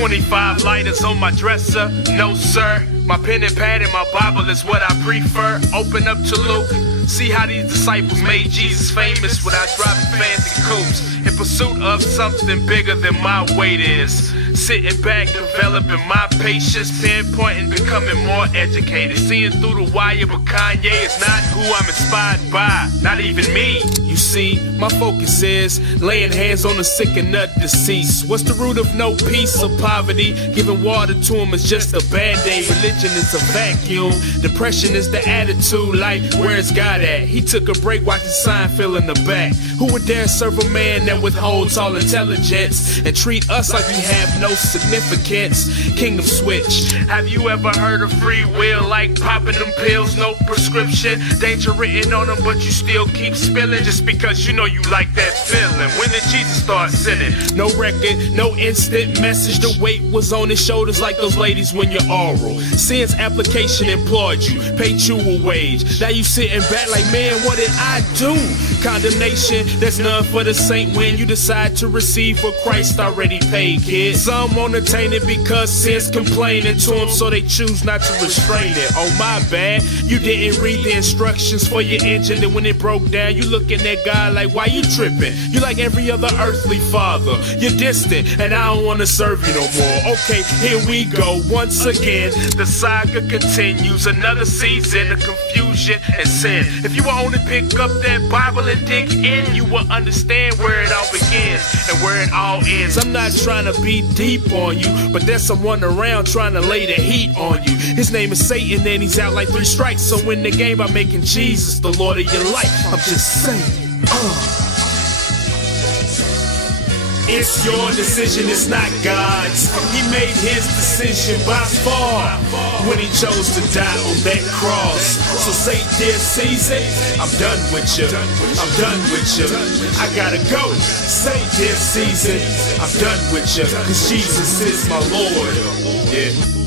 25 lighters on my dresser, no sir. My pen and pad and my Bible is what I prefer. Open up to Luke, see how these disciples made Jesus famous without driving fancy coupes. In pursuit of something bigger than my weight is. Sitting back, developing my patience, pinpointing, becoming more educated. Seeing through the wire, but Kanye is not who I'm inspired by, not even me. You see, my focus is laying hands on the sick and not deceased. What's the root of no peace or poverty? Giving water to him is just a band-aid. Religion is a vacuum. Depression is the attitude, like where's God at? He took a break watching Seinfeld in the back. Who would dare serve a man that withholds all intelligence and treat us like we have no significance? Kingdom switch. Have you ever heard of free will? Like popping them pills, no prescription. Danger written on them, but you still keep spilling just because you know you like that feeling. When did Jesus start sinning? No record, no instant message. The weight was on his shoulders like those ladies when you're oral. Sin's application employed you, paid you a wage. Now you sitting back like, man, what did I do? Condemnation, there's none for the saint when you decide to receive what Christ already paid, kid. Some won't attain it because sin's complaining to them, so they choose not to restrain it. Oh my bad, you didn't read the instructions for your engine, and when it broke down, you looking at God like, why you tripping? You like every other earthly father, you're distant, and I don't wanna serve you no more. Okay, here we go, once again, the saga continues, another season of confusion and sin. If you will only pick up that Bible and dig in, you will understand where it all begins and where it all ends. I'm not trying to be deep on you, but there's someone around trying to lay the heat on you. His name is Satan and he's out like 3 strikes. So win the game by making Jesus the Lord of your life. I'm just saying. It's your decision, it's not God's. He made his decision by far when he chose to die on that cross. So say, dear Caesar, I'm done with you. I'm done with you. I gotta go. Say, dear Caesar, I'm done with you. Cause Jesus is my Lord. Yeah.